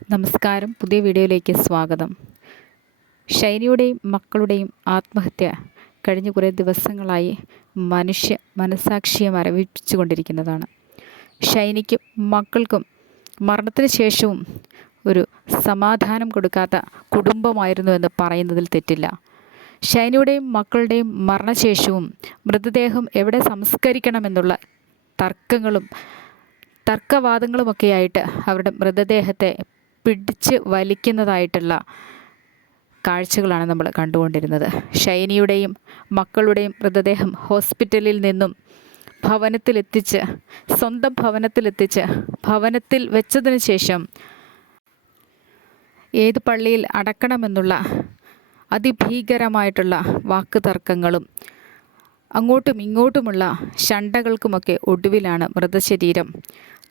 നമസ്കാരം. പുതിയ വീഡിയോയിലേക്ക് സ്വാഗതം. ഷൈനിയുടെയും മക്കളുടെയും ആത്മഹത്യ കഴിഞ്ഞ കുറേ ദിവസങ്ങളായി മനസാക്ഷിയെ മരവിപ്പിച്ചു കൊണ്ടിരിക്കുന്നതാണ്. ഷൈനിക്കും മക്കൾക്കും മരണത്തിന് ശേഷവും ഒരു സമാധാനം കൊടുക്കാത്ത കുടുംബമായിരുന്നു എന്ന് പറയുന്നതിൽ തെറ്റില്ല. ഷൈനിയുടെയും മക്കളുടെയും മരണശേഷവും മൃതദേഹം എവിടെ സംസ്കരിക്കണമെന്നുള്ള തർക്കവാദങ്ങളുമൊക്കെയായിട്ട് അവരുടെ മൃതദേഹത്തെ പിടിച്ച് വലിക്കുന്നതായിട്ടുള്ള കാഴ്ചകളാണ് നമ്മൾ കണ്ടുകൊണ്ടിരുന്നത്. ഷൈനിയുടെയും മക്കളുടെയും മൃതദേഹം ഹോസ്പിറ്റലിൽ നിന്നും സ്വന്തം ഭവനത്തിലെത്തിച്ച് ഭവനത്തിൽ വെച്ചതിന് ശേഷം ഏത് പള്ളിയിൽ അടക്കണമെന്നുള്ള അതിഭീകരമായിട്ടുള്ള വാക്കുതർക്കങ്ങളും അങ്ങോട്ടും ഇങ്ങോട്ടുമുള്ള ശണ്ടകൾക്കുമൊക്കെ ഒടുവിലാണ് മൃതശരീരം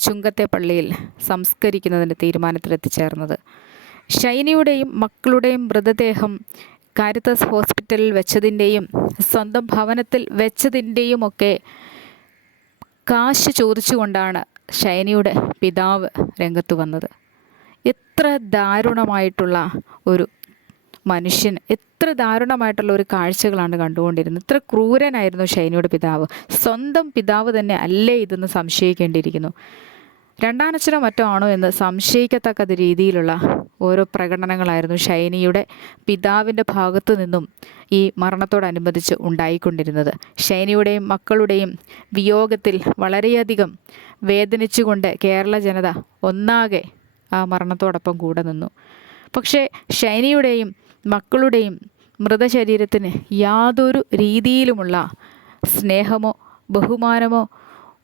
ചുങ്കത്തെ പള്ളിയിൽ സംസ്കരിക്കുന്നതിൻ്റെ തീരുമാനത്തിലെത്തിച്ചേർന്നത്. ഷൈനിയുടെയും മക്കളുടെയും മൃതദേഹം കാരിത്താസ് ഹോസ്പിറ്റലിൽ വെച്ചതിൻ്റെയും സ്വന്തം ഭവനത്തിൽ വെച്ചതിൻ്റെയുമൊക്കെ കാശ് ചോദിച്ചുകൊണ്ടാണ് ഷൈനിയുടെ പിതാവ് രംഗത്ത് വന്നത്. എത്ര ദാരുണമായിട്ടുള്ള ഒരു മനുഷ്യൻ, എത്ര ദാരുണമായിട്ടുള്ള ഒരു കാഴ്ചകളാണ് കണ്ടുകൊണ്ടിരുന്നത്. ഇത്ര ക്രൂരനായിരുന്നു ഷൈനിയുടെ പിതാവ്. സ്വന്തം പിതാവ് തന്നെ അല്ലേ ഇതെന്ന് സംശയിക്കേണ്ടിയിരിക്കുന്നു. രണ്ടാനച്ഛനോ മറ്റോ ആണോ എന്ന് സംശയിക്കത്തക്ക രീതിയിലുള്ള ഓരോ പ്രകടനങ്ങളായിരുന്നു ഷൈനിയുടെ പിതാവിൻ്റെ ഭാഗത്തു നിന്നും ഈ മരണത്തോടനുബന്ധിച്ച് ഉണ്ടായിക്കൊണ്ടിരുന്നത്. ഷൈനിയുടെയും മക്കളുടെയും വിയോഗത്തിൽ വളരെയധികം വേദനിച്ചുകൊണ്ട് കേരള ജനത ഒന്നാകെ ആ മരണത്തോടൊപ്പം കൂടെ നിന്നു. പക്ഷേ ഷൈനിയുടെയും മക്കളുടെയും മൃതശരീരത്തിന് യാതൊരു രീതിയിലുമുള്ള സ്നേഹമോ ബഹുമാനമോ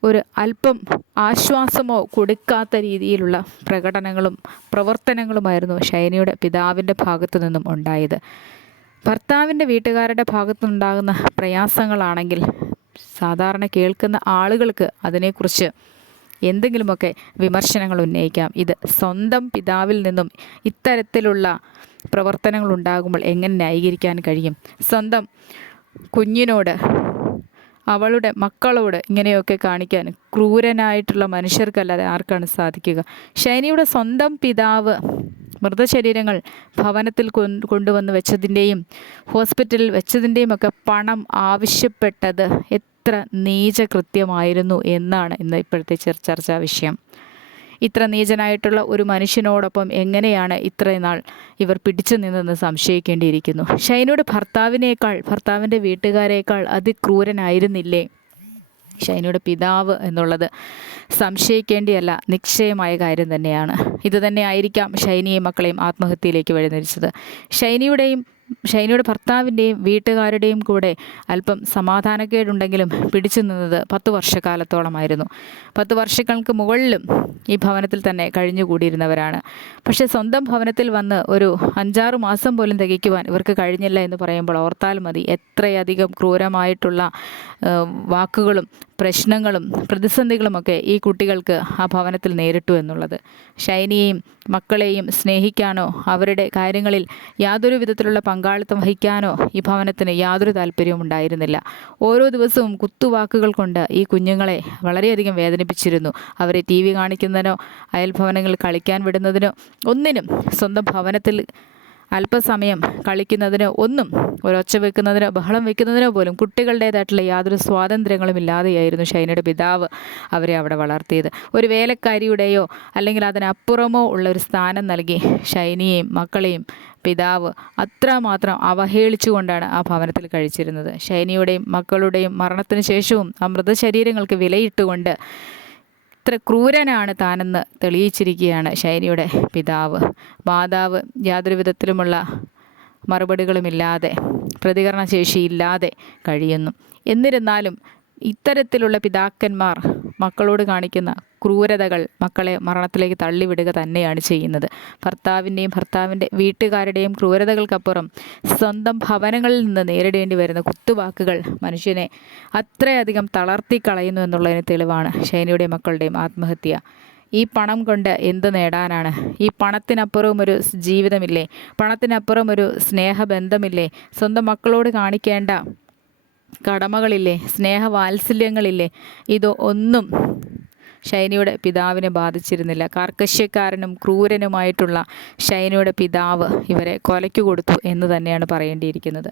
ഒരു അല്പം ആശ്വാസമോ കൊടുക്കാത്ത രീതിയിലുള്ള പ്രകടനങ്ങളും പ്രവർത്തനങ്ങളുമായിരുന്നു ഷൈനിയുടെ പിതാവിൻ്റെ ഭാഗത്തു നിന്നും ഉണ്ടായത്. ഭർത്താവിൻ്റെ വീട്ടുകാരുടെ ഭാഗത്തുനിന്നുണ്ടാകുന്ന പ്രയാസങ്ങളാണെങ്കിൽ സാധാരണ കേൾക്കുന്ന ആളുകൾക്ക് അതിനെക്കുറിച്ച് എന്തെങ്കിലുമൊക്കെ വിമർശനങ്ങൾ ഉന്നയിക്കാം. ഇത് സ്വന്തം പിതാവിൽ നിന്നും ഇത്തരത്തിലുള്ള പ്രവർത്തനങ്ങൾ ഉണ്ടാകുമ്പോൾ എങ്ങനെ ന്യായീകരിക്കാൻ കഴിയും? സ്വന്തം കുഞ്ഞിനോട്, അവളുടെ മക്കളോട് ഇങ്ങനെയൊക്കെ കാണിക്കാൻ ക്രൂരനായിട്ടുള്ള മനുഷ്യർക്കല്ലാതെ ആർക്കാണ് സാധിക്കുക? ഷൈനിയുടെ സ്വന്തം പിതാവ് മൃതശരീരങ്ങൾ ഭവനത്തിൽ കൊണ്ടുവന്ന് വെച്ചതിൻ്റെയും ഹോസ്പിറ്റലിൽ വെച്ചതിൻ്റെയും ഒക്കെ പണം ആവശ്യപ്പെട്ടത് എത്ര നീചകൃത്യമായിരുന്നു എന്നാണ് ഇപ്പോഴത്തെ ചർച്ചാ വിഷയം. ഇത്ര നീചനായിട്ടുള്ള ഒരു മനുഷ്യനോടൊപ്പം എങ്ങനെയാണ് ഇത്രയും നാൾ ഇവർ പിടിച്ചു നിന്നതെന്ന് സംശയിക്കേണ്ടിയിരിക്കുന്നു. ഷൈനിയുടെ ഭർത്താവിൻ്റെ വീട്ടുകാരേക്കാൾ അതിക്രൂരനായിരുന്നില്ലേ ഷൈനിയുടെ പിതാവ് എന്നുള്ളത് സംശയിക്കേണ്ടിയല്ല, നിശ്ചയമായ കാര്യം തന്നെയാണ്. ഇതുതന്നെ ആയിരിക്കാം ഷൈനിയെയും മക്കളെയും ആത്മഹത്യയിലേക്ക് വഴിതിരിച്ചത്. ഷൈനിയുടെ ഭർത്താവിൻ്റെയും വീട്ടുകാരുടെയും കൂടെ അല്പം സമാധാനക്കേടുണ്ടെങ്കിലും പിടിച്ചു നിന്നത് 10 വർഷക്കാലത്തോളമായിരുന്നു. 10 വർഷങ്ങൾക്ക് മുകളിലും ഈ ഭവനത്തിൽ തന്നെ കഴിഞ്ഞുകൂടിയിരുന്നവരാണ്. പക്ഷേ സ്വന്തം ഭവനത്തിൽ വന്ന് ഒരു 5-6 മാസം പോലും തികയ്ക്കുവാൻ ഇവർക്ക് കഴിഞ്ഞില്ല എന്ന് പറയുമ്പോൾ ഓർത്താൽ മതി എത്രയധികം ക്രൂരമായിട്ടുള്ള വാക്കുകളും പ്രശ്നങ്ങളും പ്രതിസന്ധികളുമൊക്കെ ഈ കുട്ടികൾക്ക് ആ ഭവനത്തിൽ നേരിട്ടു എന്നുള്ളത്. ഷൈനിയെയും മക്കളെയും സ്നേഹിക്കാനോ അവരുടെ കാര്യങ്ങളിൽ യാതൊരു വിധത്തിലുള്ള പങ്കാളിത്തം വഹിക്കാനോ ഈ ഭവനത്തിന് യാതൊരു താല്പര്യവും ഉണ്ടായിരുന്നില്ല. ഓരോ ദിവസവും കുത്തുവാക്കുകൾ കൊണ്ട് ഈ കുഞ്ഞുങ്ങളെ വളരെയധികം വേദനിപ്പിച്ചിരുന്നു. അവരെ TV കാണിക്കുന്നതിനോ അയൽഭവനങ്ങളിൽ കളിക്കാൻ വിടുന്നതിനോ ഒന്നിനും, സ്വന്തം ഭവനത്തിൽ അല്പസമയം കളിക്കുന്നതിനോ ഒന്നും, ഒരൊച്ച വെക്കുന്നതിനോ ബഹളം വെക്കുന്നതിനോ പോലും കുട്ടികളുടേതായിട്ടുള്ള യാതൊരു സ്വാതന്ത്ര്യങ്ങളും ഇല്ലാതെയായിരുന്നു ഷൈനയുടെ പിതാവ് അവരെ അവിടെ വളർത്തിയത്. ഒരു വേലക്കാരിയുടെയോ അല്ലെങ്കിൽ അതിനപ്പുറമോ ഉള്ള ഒരു സ്ഥാനം നൽകി ഷൈനിയെയും മക്കളെയും പിതാവ് അത്രമാത്രം അവഹേളിച്ചുകൊണ്ടാണ് ആ ഭവനത്തിൽ കഴിച്ചിരുന്നത്. ഷൈനിയുടെയും മക്കളുടെയും മരണത്തിന് ശേഷവും ആ മൃതശരീരങ്ങൾക്ക് വിലയിട്ടുകൊണ്ട് ഇത്ര ക്രൂരനാണ് താനെന്ന് തെളിയിച്ചിരിക്കുകയാണ് ഷൈനിയുടെ പിതാവ്. മാതാവ് യാതൊരു വിധത്തിലുമുള്ള മറുപടികളുമില്ലാതെ, പ്രതികരണശേഷിയില്ലാതെ കഴിയുന്നു. എന്നിരുന്നാലും ഇത്തരത്തിലുള്ള പിതാക്കന്മാർ മക്കളോട് കാണിക്കുന്ന ക്രൂരതകൾ മക്കളെ മരണത്തിലേക്ക് തള്ളിവിടുക തന്നെയാണ് ചെയ്യുന്നത്. ഭർത്താവിൻ്റെ വീട്ടുകാരുടെയും ക്രൂരതകൾക്കപ്പുറം സ്വന്തം ഭവനങ്ങളിൽ നിന്ന് നേരിടേണ്ടി വരുന്ന കുത്തുവാക്കുകൾ മനുഷ്യനെ അത്രയധികം തളർത്തിക്കളയുന്നു എന്നുള്ളതിന് തെളിവാണ് ഷൈനിയുടെ മക്കളുടെയും ആത്മഹത്യ. ഈ പണം കൊണ്ട് എന്ത് നേടാനാണ്? ഈ പണത്തിനപ്പുറം ഒരു ജീവിതമില്ലേ? പണത്തിനപ്പുറം ഒരു സ്നേഹബന്ധമില്ലേ? സ്വന്തം മക്കളോട് കാണിക്കേണ്ട കടമകളില്ലേ? സ്നേഹവാത്സല്യങ്ങളില്ലേ? ഇതൊന്നും ഷൈനിയുടെ പിതാവിനെ ബാധിച്ചിരുന്നില്ല. കാർക്കശ്യക്കാരനും ക്രൂരനുമായിട്ടുള്ള ഷൈനിയുടെ പിതാവ് ഇവരെ കൊലയ്ക്ക് കൊടുത്തു എന്ന് തന്നെയാണ് പറയേണ്ടിയിരിക്കുന്നത്.